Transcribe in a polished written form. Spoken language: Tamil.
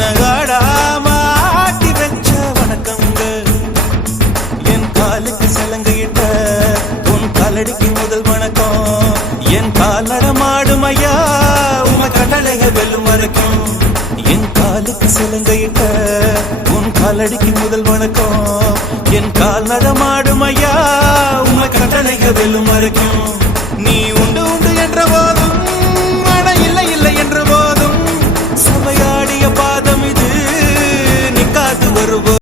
நகாடாம ஆட்டி வச்ச வணக்கங்க என் காலுக்கு சலங்கையிட்ட உன் காலடிக்கு முதல் வணக்கம் என் கால் நடமாடும் ஐயா உமை கட்டளைக வெல்லும் வரைக்கும் என் காலுக்கு சலங்கையிட்ட உன் காலடிக்கு முதல் வணக்கம் என் கால் நடமாடும் ஐயா உமை கட்டளைக வெல்லும் வரைக்கும் நீ